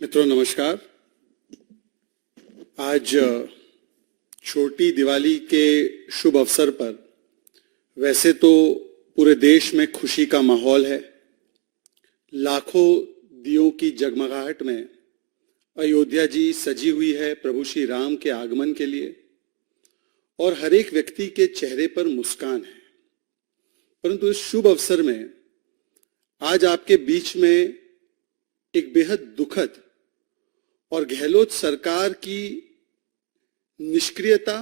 मित्रों नमस्कार। आज छोटी दिवाली के शुभ अवसर पर वैसे तो पूरे देश में खुशी का माहौल है। लाखों दियों की जगमगाहट में अयोध्या जी सजी हुई है प्रभु श्री राम के आगमन के लिए और हर एक व्यक्ति के चेहरे पर मुस्कान है। परंतु इस शुभ अवसर में आज आपके बीच में एक बेहद दुखद और गहलोत सरकार की निष्क्रियता,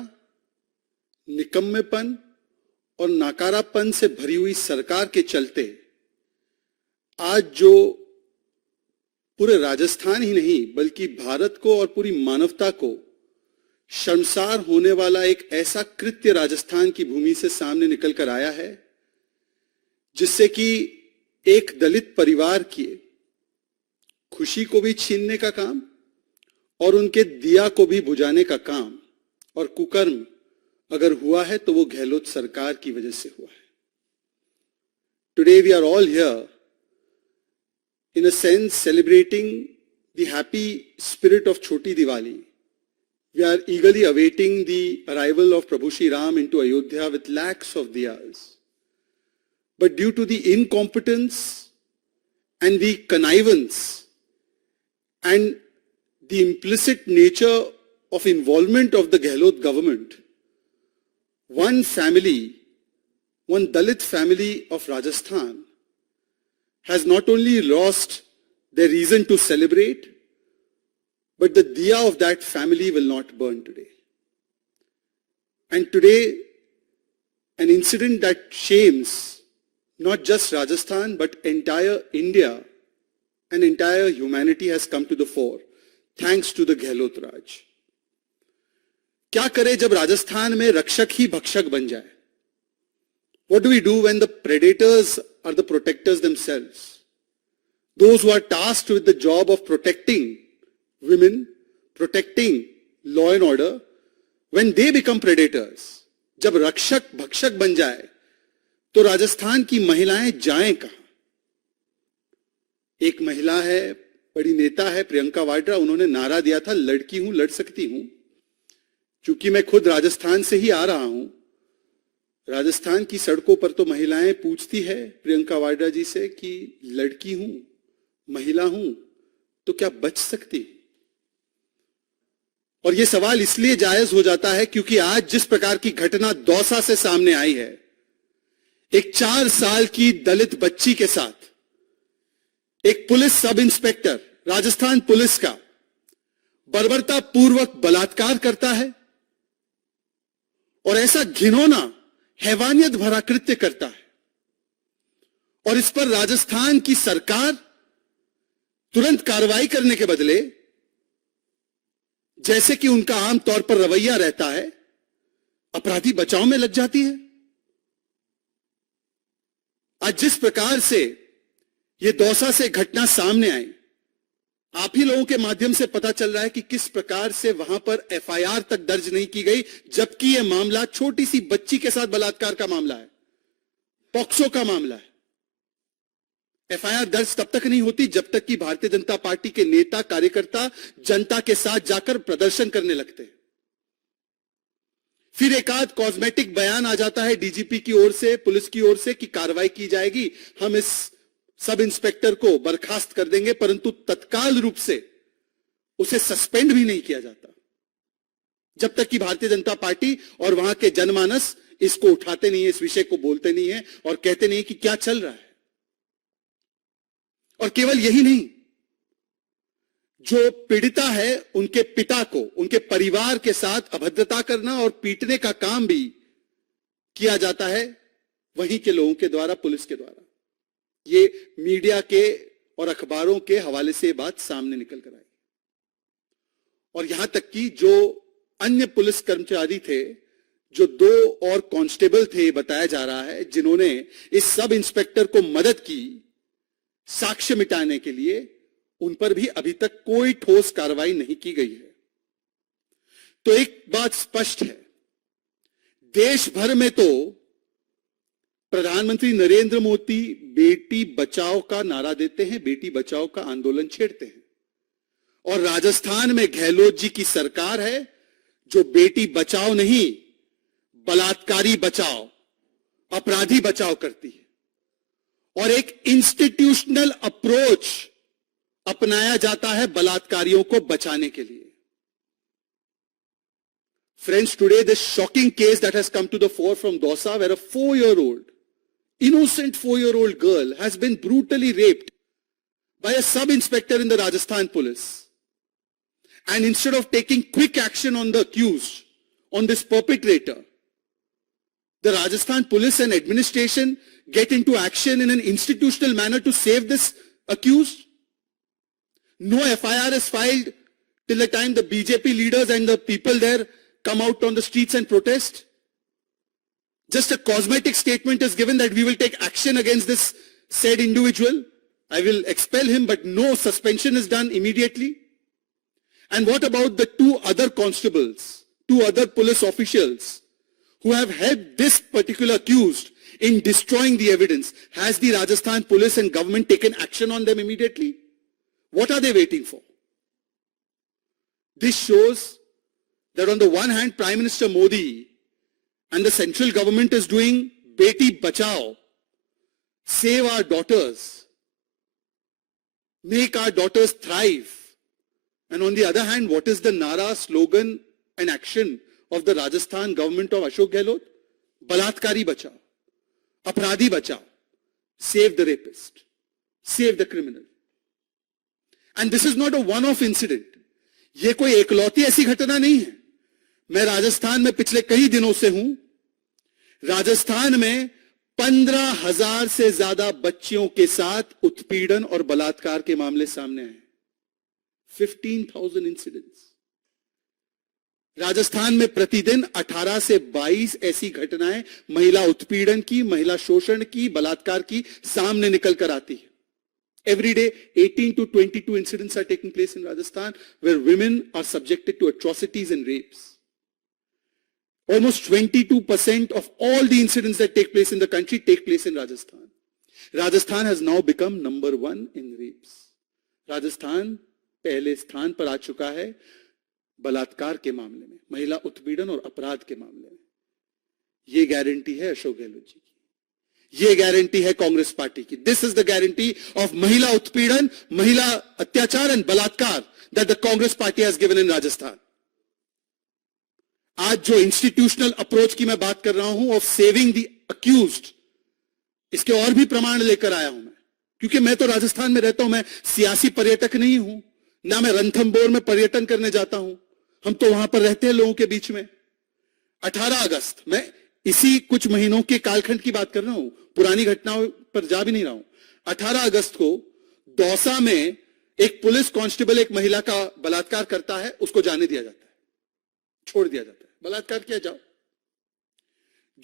निकम्मेपन और नाकारापन से भरी हुई सरकार के चलते आज जो पूरे राजस्थान ही नहीं बल्कि भारत को और पूरी मानवता को शर्मसार होने वाला एक ऐसा कृत्य राजस्थान की भूमि से सामने निकल कर आया है जिससे कि एक दलित परिवार की खुशी को भी छीनने का काम और उनके दिया को भी बुझाने का काम और कुकर्म अगर हुआ है तो वो गहलोत सरकार की वजह से हुआ है। Today we are all here in a sense celebrating the happy spirit of Choti Diwali. We are eagerly awaiting the arrival of Prabhu Shri Ram into Ayodhya with lakhs of diyas. But due to the incompetence and the connivance and the implicit nature of involvement of the Gehlot government, one family, one Dalit family of Rajasthan has not only lost their reason to celebrate, but the diya of that family will not burn today. And today, an incident that shames not just Rajasthan, but entire India and entire humanity has come to the fore, thanks to the Gehlot Raj. क्या करें जब राजस्थान में रक्षक ही भक्षक बन जाए? What do we do when the predators are the protectors themselves? Those who are tasked with the job of protecting women, protecting law and order, when they become predators, जब रक्षक भक्षक बन जाए तो राजस्थान की महिलाएं जाएं कहां? एक महिला है, बड़ी नेता है प्रियंका वाड्रा, उन्होंने नारा दिया था लड़की हूं लड़ सकती हूं। क्योंकि मैं खुद राजस्थान से ही आ रहा हूं, राजस्थान की सड़कों पर तो महिलाएं पूछती है प्रियंका वाड्रा जी से कि लड़की हूं, महिला हूं, तो क्या बच सकती? और यह सवाल इसलिए जायज हो जाता है क्योंकि आज जिस प्रकार की घटना दौसा से सामने आई है, एक 4 साल की दलित बच्ची के साथ एक police sub inspector Rajasthan police का बर्बरता पूर्वक बलात्कार करता है और ऐसा घिनौना हैवानियत भरा कृत्य करता है और इस पर राजस्थान की सरकार तुरंत कार्रवाई करने के बदले, जैसे कि उनका आमतौर पर रवैया रहता है, अपराधी बचाव में लग जाती है। आज जिस प्रकार से यह दौसा से घटना सामने आई, आप ही लोगों के माध्यम से पता चल रहा है कि किस प्रकार से वहां पर एफआईआर तक दर्ज नहीं की गई, जबकि यह मामला छोटी सी बच्ची के साथ बलात्कार का मामला है, पॉक्सो का मामला है। एफआईआर दर्ज तब तक नहीं होती जब तक कि भारतीय जनता पार्टी के नेता कार्यकर्ता जनता के साथ जाकर प्रदर्शन करने लगते हैं। फिर एक आध कॉस्मेटिक बयान आ जाता है डीजीपी की ओर से, पुलिस की ओर से कि कार्रवाई की जाएगी, हम इस सब इंस्पेक्टर को बर्खास्त कर देंगे, परंतु तत्काल रूप से उसे सस्पेंड भी नहीं किया जाता जब तक कि भारतीय जनता पार्टी और वहां के जनमानस इसको उठाते नहीं है, इस विषय को बोलते नहीं है और कहते नहीं कि क्या चल रहा है। और केवल यही नहीं, जो पीड़िता है उनके पिता को, उनके परिवार के साथ अभद्रता करना और पीटने का काम भी किया जाता है वहीं के लोगों के द्वारा, पुलिस के द्वारा। ये मीडिया के और अखबारों के हवाले से बात सामने निकल कर आई और यहां तक कि जो अन्य पुलिस कर्मचारी थे, जो 2 और कांस्टेबल थे, बताया जा रहा है, जिन्होंने इस सब इंस्पेक्टर को मदद की साक्ष्य मिटाने के लिए, उन पर भी अभी तक कोई ठोस कार्रवाई नहीं की गई है। तो एक बात स्पष्ट है, देश भर में तो प्रधानमंत्री नरेंद्र मोदी बेटी बचाओ का नारा देते हैं, बेटी बचाओ का आंदोलन छेड़ते हैं, और राजस्थान में गहलोत जी की सरकार है जो बेटी बचाओ नहीं, बलात्कारी बचाओ, अपराधी बचाओ करती है और एक इंस्टीट्यूशनल अप्रोच अपनाया जाता है बलात्कारियों को बचाने के लिए. Friends, today this shocking case that has come to the fore from Dausa, where a 4-year-old, innocent 4-year-old girl has been brutally raped by a sub-inspector in the Rajasthan police. And instead of taking quick action on the accused, on this perpetrator, the Rajasthan police and administration get into action in an institutional manner to save this accused. No FIR is filed till the time the BJP leaders and the people there come out on the streets and protest. Just a cosmetic statement is given that we will take action against this said individual. I will expel him, but no suspension is done immediately. And what about the 2 other constables, 2 other police officials who have helped this particular accused in destroying the evidence? Has the Rajasthan police and government taken action on them immediately? What are they waiting for? This shows that on the one hand, Prime Minister Modi and the central government is doing Beti Bachao, save our daughters, make our daughters thrive. And on the other hand, what is the Nara, slogan and action of the Rajasthan government of Ashok Gehlot? Balatkari Bachao, Apradhi Bachao, save the rapist, save the criminal. And this is not a one-off incident. ये कोई एकलौती ऐसी घटना नहीं है. मैं राजस्थान में पिछले कई दिनों से हूं. राजस्थान में 15,000 से ज्यादा बच्चियों के साथ उत्पीड़न और बलात्कार के मामले सामने आए. 15,000 इंसिडेंट्स. राजस्थान में प्रतिदिन 18 से 22 ऐसी घटनाएं महिला उत्पीड़न की, महिला शोषण की, बलात्कार की सामने निकल कर आती है. Every day, 18 to 22 incidents are taking place in Rajasthan where women are subjected to atrocities and rapes. Almost 22% of all the incidents that take place in the country take place in Rajasthan. Rajasthan has now become number 1 in rapes. Rajasthan पहले स्थान पर आ चुका है बलात्कार के मामले में, महिला उत्पीड़न और अपराध के मामले में. ये गारंटी है अशोक गहलोत जी की. ये गारंटी है कांग्रेस पार्टी की. This is the guarantee of महिला उत्पीड़न, महिला अत्याचार एंड बलात्कार that the Congress party has given in Rajasthan. आज जो इंस्टीट्यूशनल अप्रोच की मैं बात कर रहा हूं ऑफ सेविंग द अक्यूज्ड, इसके और भी प्रमाण लेकर आया हूं मैं, क्योंकि मैं तो राजस्थान में रहता हूं. मैं सियासी पर्यटक नहीं हूं, ना मैं रणथंभौर में पर्यटन करने जाता हूं. हम तो वहां पर रहते हैं लोगों के बीच में. 18 अगस्त, मैं इसी कुछ महीनों के कालखंड की बात कर रहा हूं, पुरानी घटनाओं पर जा भी नहीं रहा हूं. 18 अगस्त को दौसा में एक पुलिस कांस्टेबल एक महिला का बलात्कार करता है, उसको जाने दिया जाता है, छोड़ दिया जाता है. बलात्कार किया, जाओ.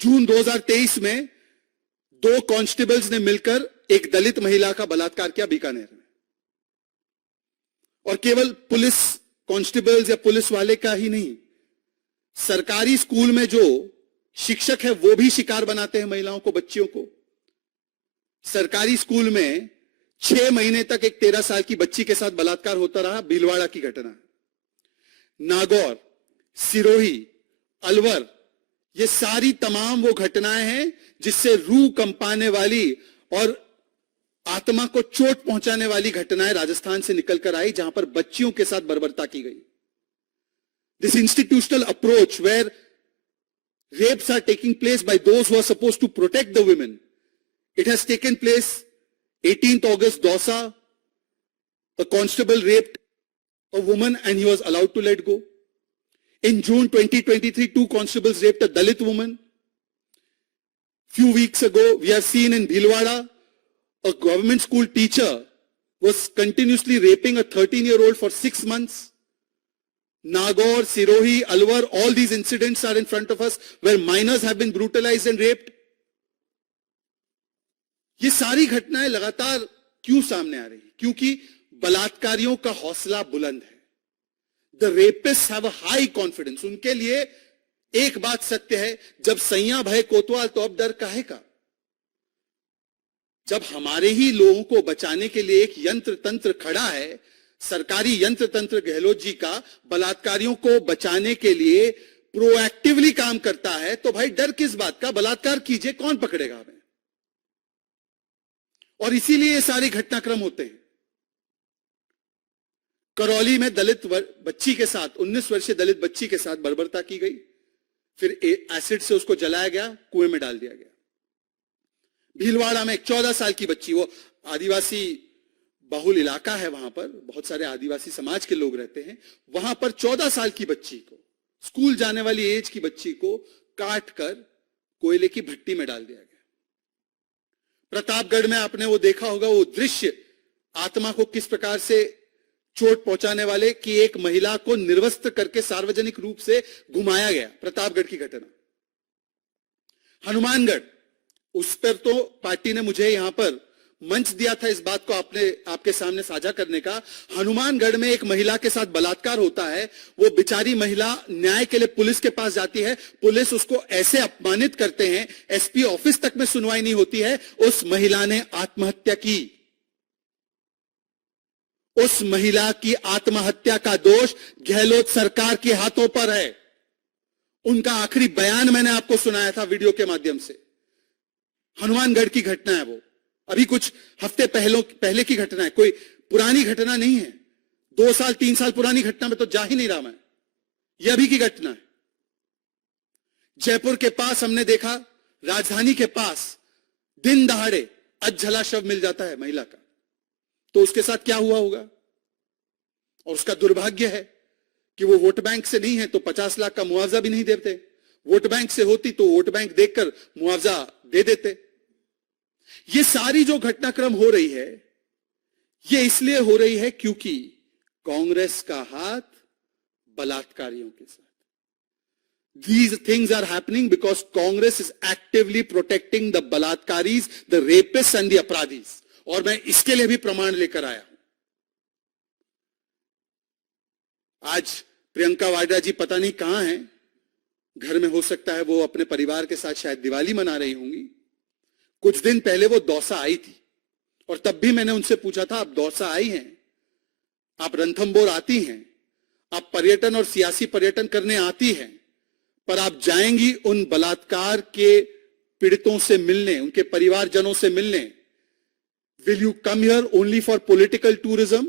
जून 2023 में 2 कांस्टेबल्स ने मिलकर एक दलित महिला का बलात्कार किया बीकानेर में. और केवल पुलिस कांस्टेबल्स या पुलिस वाले का ही नहीं, सरकारी स्कूल में जो शिक्षक है वो भी शिकार बनाते हैं महिलाओं को, बच्चियों को. सरकारी स्कूल में 6 महीने तक एक 13 साल की बच्ची के साथ बलात्कार होता रहा. भीलवाड़ा की घटना. नागौर, सिरोही, अलवर, ये सारी तमाम वो घटनाएं हैं जिससे रूह कंपाने वाली और आत्मा को चोट पहुंचाने वाली घटनाएं राजस्थान से निकलकर आई, जहां पर बच्चियों के साथ बर्बरता की गई. This institutional approach where rapes are taking place by those who are supposed to protect the women. It has taken place 18th August, Dausa. A constable raped a woman and he was allowed to let go. In June 2023, 2 constables raped a Dalit woman. Few weeks ago, we have seen in Bhilwara, a government school teacher was continuously raping a 13-year-old for 6 months. Nagaur, Sirohi, Alwar, all these incidents are in front of us where minors have been brutalized and raped. ये सारी घटनाएं लगातार क्यों सामने आ रही? क्योंकि बलात्कारियों का हौसला बुलंद है. The rapists have a high confidence. उनके लिए एक बात सत्य है, जब सैया भय कोतवाल तो अब डर काहे का. जब हमारे ही लोगों को बचाने के लिए एक यंत्र तंत्र खड़ा है, सरकारी यंत्र तंत्र गहलोत जी का बलात्कारियों को बचाने के लिए प्रोएक्टिवली काम करता है, तो भाई डर किस बात का? बलात्कार कीजिए, कौन पकड़ेगा हमें? और इसीलिए ये सारे घटनाक्रम होते हैं। करौली में दलित बच्ची के साथ, 19 वर्षीय दलित बच्ची के साथ बर्बरता की गई, फिर एसिड से उसको जलाया गया, कुएं में डाल दिया गया। भीलवाड़ा में एक 14 साल की बच्ची, वो आदिवासी बहुल इलाका है, वहां पर बहुत सारे आदिवासी समाज के लोग रहते हैं, वहां पर 14 साल की बच्ची को, स्कूल जाने वाली एज की बच्ची को काट कर कोयले की भट्टी में डाल दिया गया। प्रतापगढ़ में आपने वो देखा होगा, वो दृश्य, आत्मा को किस प्रकार से चोट पहुंचाने वाले कि एक महिला को निर्वस्त्र करके सार्वजनिक रूप से घुमाया गया, प्रतापगढ़ की घटना। हनुमानगढ़, उस पर तो पार्टी ने मुझे यहां पर मंच दिया था इस बात को आपके सामने साझा करने का। हनुमानगढ़ में एक महिला के साथ बलात्कार होता है, वो बेचारी महिला न्याय के लिए पुलिस के पास जाती है, पुलिस उसको ऐसे अपमानित करते हैं, एसपी ऑफिस तक में सुनवाई नहीं होती है, उस महिला ने आत्महत्या की। उस महिला की आत्महत्या का दोष गहलोत सरकार के हाथों पर है। उनका आखिरी बयान मैंने आपको सुनाया था वीडियो के माध्यम से। हनुमानगढ़ की घटना है वो, अभी कुछ हफ्ते पहले की घटना है, कोई पुरानी घटना नहीं है। 2 साल 3 साल पुरानी घटना में तो जा ही नहीं रहा मैं, ये अभी की घटना है। जयपुर के पास हमने देखा, राजधानी के पास दिन दहाड़े अधजला शव मिल जाता है महिला का, तो उसके साथ क्या हुआ होगा? और उसका दुर्भाग्य है कि वो वोट बैंक से नहीं है तो 50 लाख का मुआवजा भी नहीं देते, वोट बैंक से होती तो वोट बैंक देखकर मुआवजा दे देते। ये सारी जो घटनाक्रम हो रही है, ये इसलिए हो रही है क्योंकि कांग्रेस का हाथ बलात्कारियों के साथ। These things are happening because Congress is actively protecting the बलात्कारीज, the rapists and the अपराधीज। और मैं इसके लिए भी प्रमाण लेकर आया हूं। आज प्रियंका वाड्रा जी पता नहीं कहां हैं, घर में हो सकता है वो अपने परिवार के साथ शायद दिवाली मना रही होंगी। कुछ दिन पहले वो दौसा आई थी और तब भी मैंने उनसे पूछा था, आप दौसा आई हैं, आप रणथंभौर आती हैं, आप पर्यटन और सियासी पर्यटन करने आती हैं, पर आप जाएंगी उन बलात्कार के पीड़ितों से मिलने, उनके परिवारजनों से मिलने? Will you come here only for political tourism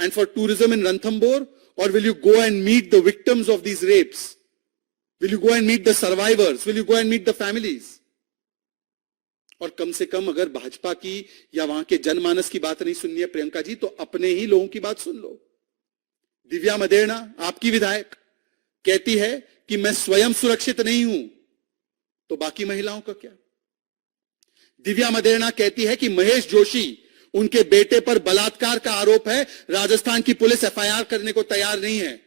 and for tourism in Ranthambore, or will you go and meet the victims of these rapes? Will you go and meet the survivors? Will you go and meet the families? और कम से कम अगर भाजपा की या वहां के जनमानस की बात नहीं सुननी है प्रियंका जी, तो अपने ही लोगों की बात सुन लो। दिव्या मदेरणा, आपकी विधायक, कहती है कि मैं स्वयं सुरक्षित नहीं हूं, तो बाकी महिलाओं का क्या? दिव्या मदेरणा कहती है कि महेश जोशी, उनके बेटे पर बलात्कार का आरोप है, राजस्थान की पुलिस एफआईआर करने को तैयार नहीं है,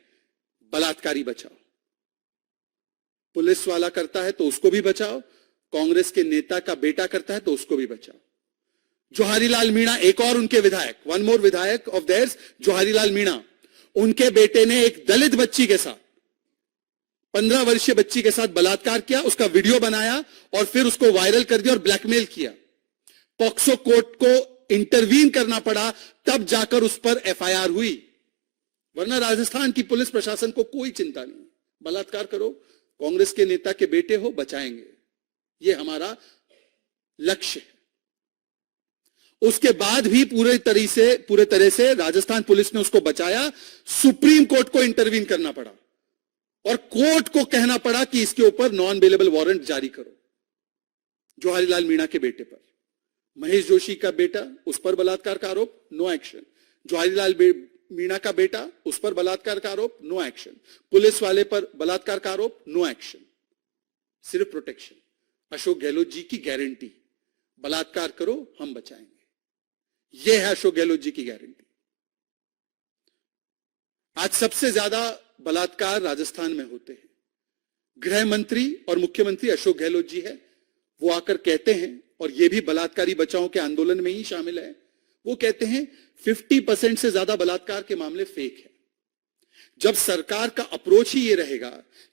बलात्कारी बचाओ। पुलिस वाला करता है तो उसको भी बचाओ, कांग्रेस के नेता का बेटा करता है तो उसको भी बचाओ। जोहारीलाल मीणा, एक और उनके विधायक, वन मोर विधायक ऑफ देयर्स, जोहारीलाल मीणा, उनके बेटे ने एक दलित बच्ची के साथ, 15 वर्षीय बच्ची के साथ बलात्कार किया, उसका वीडियो बनाया और फिर उसको वायरल कर दिया और ब्लैकमेल किया। पॉक्सो कोर्ट को इंटरवीन करना पड़ा, तब जाकर उस पर एफआईआर हुई, वरना राजस्थान की पुलिस प्रशासन को कोई चिंता नहीं। बलात्कार करो, कांग्रेस के नेता के बेटे हो, बचाएंगे, ये हमारा लक्ष्य है। उसके बाद भी पूरे तरह से राजस्थान पुलिस ने उसको बचाया, सुप्रीम कोर्ट को इंटरवीन करना पड़ा और कोर्ट को कहना पड़ा कि इसके ऊपर नॉन बेलेबल वारंट जारी करो। जोहारीलाल मीणा के बेटे पर, महेश जोशी का बेटा, उस पर बलात्कार का आरोप, नो एक्शन। जोहारीलाल मीणा का बेटा, उस पर बलात्कार का आरोप, नो एक्शन। पुलिस वाले पर बलात्कार का आरोप, नो एक्शन, सिर्फ प्रोटेक्शन। अशोक गहलोत जी की गारंटी, बलात्कार करो हम बचाएंगे, यह है अशोक गहलोत जी की गारंटी। आज सबसे ज्यादा बलात्कार राजस्थान में होते हैं। गृह मंत्री और मुख्यमंत्री अशोक गहलोत जी है, वो आकर कहते हैं, और ये भी बलात्कारी बचाओ के आंदोलन में ही शामिल है, वो कहते हैं 50% से ज्यादा बलात्कार के मामले फेक है। जब सरकार का अप्रोच ही ये रहेगा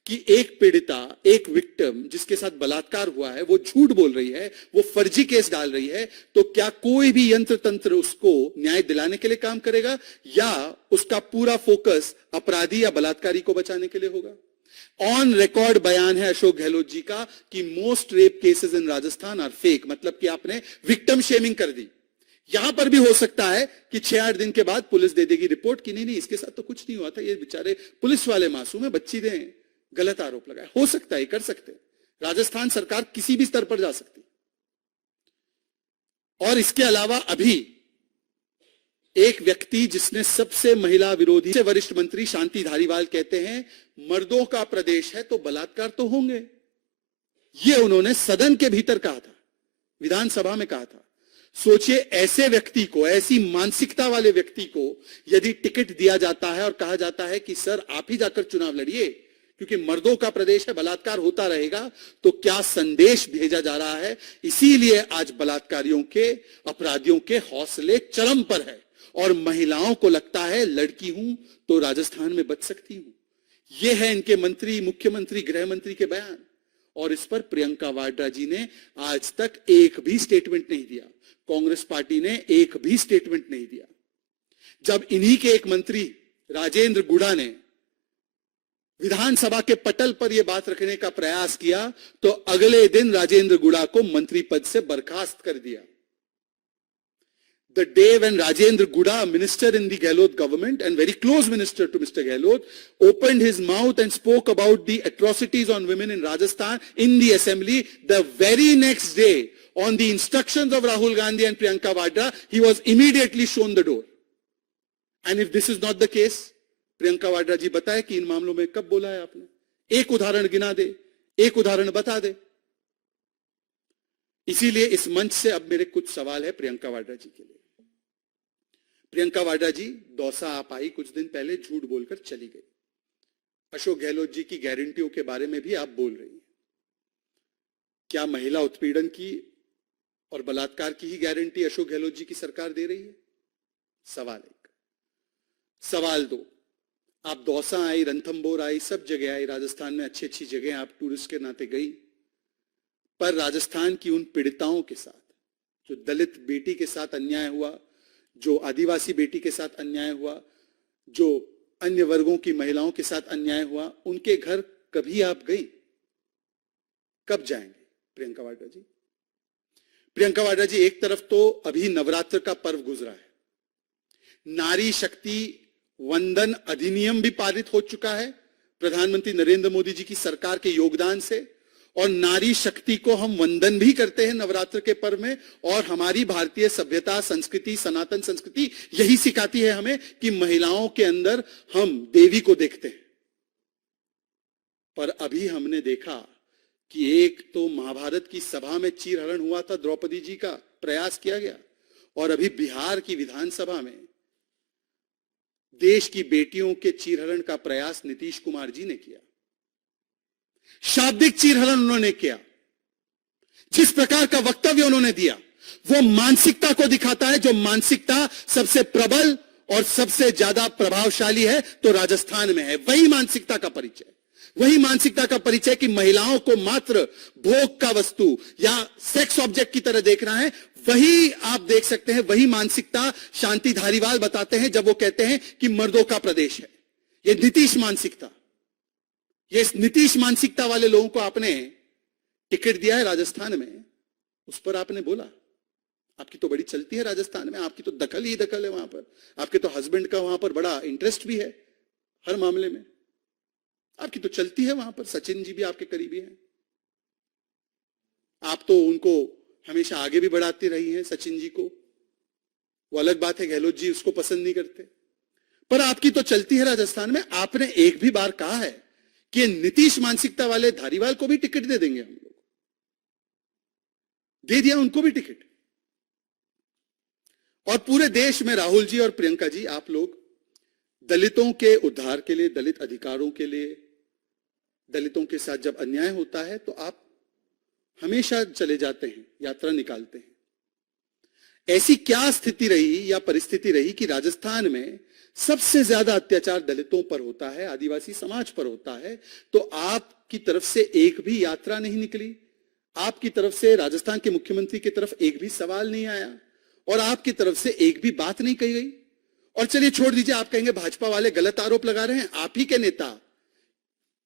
कि एक पीड़िता, एक विक्टिम जिसके साथ बलात्कार हुआ है, वो झूठ बोल रही है, वो फर्जी केस डाल रही है, तो क्या कोई भी यंत्र तंत्र उसको न्याय दिलाने के लिए काम करेगा, या उसका पूरा फोकस अपराधी या बलात्कारी को बचाने के लिए होगा? ऑन रिकॉर्ड बयान है अशोक गहलोत जी का कि most rape cases in Rajasthan are fake, मतलब कि आपने विक्टिम शेमिंग कर दी। यहां पर भी हो सकता है कि 6-8 दिन के बाद पुलिस दे देगी रिपोर्ट कि नहीं इसके साथ तो कुछ नहीं हुआ था, ये बेचारे पुलिस वाले मासूम है, बच्ची ने गलत आरोप लगाया। हो सकता है, कर सकते हैं। राजस्थान सरकार किसी भी स्तर पर जा सकती है। और इसके अलावा अभी एक व्यक्ति जिसने सबसे महिला विरोधी से वरिष्ठ मंत्री शांति धारीवाल कहते हैं मर्दों का प्रदेश है तो बलात्कार तो होंगे। ये उन्होंने सदन के भीतर कहा था, विधानसभा में कहा था। सोचिए, ऐसे व्यक्ति को, ऐसी मानसिकता वाले व्यक्ति को यदि टिकट दिया जाता है और कहा जाता है कि सर आप ही जाकर चुनाव लड़िए क्योंकि मर्दों का प्रदेश है, बलात्कार होता रहेगा, तो क्या संदेश भेजा जा रहा है? इसीलिए आज बलात्कारियों के, अपराधियों के हौसले चरम पर है और महिलाओं को लगता है लड़की हूं तो राजस्थान में बच सकती हूं। यह है इनके मंत्री, मुख्यमंत्री, गृह मंत्री के बयान। और इस पर प्रियंका वाड्रा जी ने आज तक एक भी स्टेटमेंट नहीं दिया, कांग्रेस पार्टी ने एक भी स्टेटमेंट नहीं दिया। जब इन्हीं के एक मंत्री राजेंद्र गुड़ा ने विधानसभा के पटल पर यह बात रखने का प्रयास किया तो अगले दिन राजेंद्र गुड़ा को मंत्री पद से बर्खास्त कर दिया। The day when Rajendra Guda, minister in the Gehlot government and very close minister to Mr. Gehlot, opened his mouth and spoke about the atrocities on women in Rajasthan in the assembly, the very next day, on the instructions of Rahul Gandhi and Priyanka Vadra, he was immediately shown the door. And if this is not the case, Priyanka Vadra जी बताए कि इन मामलों में कब बोला है आपने? एक उदाहरण गिना दे, एक उदाहरण बता दे। इसीलिए इस मंच से अब मेरे कुछ सवाल है प्रियंका वाड्रा जी के लिए। प्रियंका वाड्रा जी, दौसा आप आई, कुछ दिन पहले झूठ बोलकर चली गई। अशोक गहलोत जी की गारंटियों के बारे में भी आप बोल रही हैं। क्या महिला उत्पीड़न की और बलात्कार की ही गारंटी अशोक गहलोत जी की सरकार दे रही है? सवाल एक। सवाल दो, आप दौसा आई, रणथंभौर आई, सब जगह आई, राजस्थान में अच्छी अच्छी जगह आप टूरिस्ट के नाते गई, पर राजस्थान की उन पीड़िताओं के साथ, जो दलित बेटी के साथ अन्याय हुआ, जो आदिवासी बेटी के साथ अन्याय हुआ, जो अन्य वर्गों की महिलाओं के साथ अन्याय हुआ, उनके घर कभी आप गई? कब जाएंगे प्रियंका वाड्रा जी? प्रियंका वाड्रा जी, एक तरफ तो अभी नवरात्र का पर्व गुजरा है, नारी शक्ति वंदन अधिनियम भी पारित हो चुका है प्रधानमंत्री नरेंद्र मोदी जी की सरकार के योगदान से, और नारी शक्ति को हम वंदन भी करते हैं नवरात्र के पर्व में। और हमारी भारतीय सभ्यता, संस्कृति, सनातन संस्कृति यही सिखाती है हमें कि महिलाओं के अंदर हम देवी को देखते हैं। पर अभी हमने देखा कि एक तो महाभारत की सभा में चीरहरण हुआ था, द्रौपदी जी का प्रयास किया गया, और अभी बिहार की विधानसभा में देश की बेटियों के चीरहरण का प्रयास नीतीश कुमार जी ने किया। शाब्दिक चीरहरण उन्होंने किया। जिस प्रकार का वक्तव्य उन्होंने दिया वो मानसिकता को दिखाता है, जो मानसिकता सबसे प्रबल और सबसे ज्यादा प्रभावशाली है तो राजस्थान में है। वही मानसिकता का परिचय, वही मानसिकता का परिचय कि महिलाओं को मात्र भोग का वस्तु या सेक्स ऑब्जेक्ट की तरह देखना है। वही आप देख सकते हैं, वही मानसिकता शांति धारीवाल बताते हैं जब वो कहते हैं कि मर्दों का प्रदेश है। ये नीतीश मानसिकता, ये नीतीश मानसिकता वाले लोगों को आपने टिकट दिया है राजस्थान में, उस पर आपने बोला आपकी तो बड़ी चलती है राजस्थान में, आपकी तो दखल ही दखल है वहां पर, आपके तो हस्बैंड का वहां पर बड़ा इंटरेस्ट भी है हर मामले में, आपकी तो चलती है वहां पर। सचिन जी भी आपके करीबी हैं, आप तो उनको हमेशा आगे भी बढ़ाती रही हैं सचिन जी को। वो अलग बात है गहलोत जी उसको पसंद नहीं करते, पर आपकी तो चलती है राजस्थान में। आपने एक भी बार कहा है कि नीतीश मानसिकता वाले धारीवाल को भी टिकट दे देंगे हम लोग? दे दिया उनको भी टिकट। और पूरे देश में राहुल जी और प्रियंका जी, आप लोग दलितों के उद्धार के लिए, दलित अधिकारों के लिए, दलितों के साथ जब अन्याय होता है तो आप हमेशा चले जाते हैं, यात्रा निकालते हैं। ऐसी क्या स्थिति रही या परिस्थिति रही कि राजस्थान में सबसे ज्यादा अत्याचार दलितों पर होता है, आदिवासी समाज पर होता है, तो आपकी तरफ से एक भी यात्रा नहीं निकली, आपकी तरफ से राजस्थान के मुख्यमंत्री की तरफ एक भी सवाल नहीं आया और आपकी तरफ से एक भी बात नहीं कही गई। और चलिए छोड़ दीजिए, आप कहेंगे भाजपा वाले गलत आरोप लगा रहे हैं। आप ही के नेता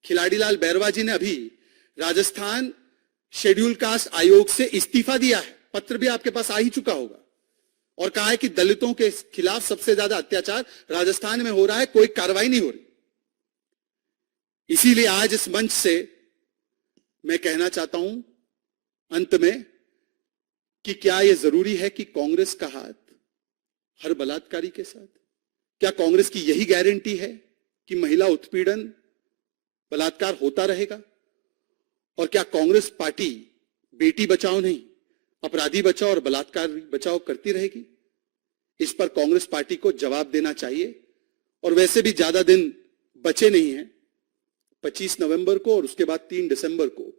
खिलाड़ीलाल बैरवा जी ने अभी राजस्थान शेड्यूल कास्ट आयोग से इस्तीफा दिया है, पत्र भी आपके पास आ ही चुका होगा, और कहा है कि दलितों के खिलाफ सबसे ज्यादा अत्याचार राजस्थान में हो रहा है, कोई कार्रवाई नहीं हो रही। इसीलिए आज इस मंच से मैं कहना चाहता हूं अंत में कि क्या यह जरूरी है कि कांग्रेस का हाथ हर बलात्कारी के साथ? क्या कांग्रेस की यही गारंटी है कि महिला उत्पीड़न बलात्कार होता रहेगा? और क्या कांग्रेस पार्टी बेटी बचाओ नहीं, अपराधी बचाओ और बलात्कार बचाओ करती रहेगी? इस पर कांग्रेस पार्टी को जवाब देना चाहिए। और वैसे भी ज्यादा दिन बचे नहीं हैं, 25 नवंबर को और उसके बाद 3 दिसंबर को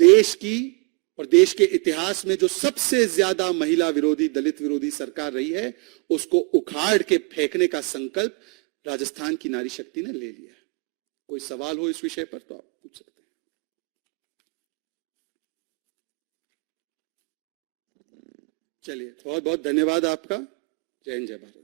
देश की और देश के इतिहास में जो सबसे ज्यादा महिला विरोधी, दलित विरोधी सरकार रही है, उसको उखाड़ के फेंकने का संकल्प राजस्थान की नारी शक्ति ने ले लिया है। कोई सवाल हो इस विषय पर तो आप पूछ सकते हैं। चलिए, बहुत बहुत धन्यवाद आपका। जय हिंद, जय भारत।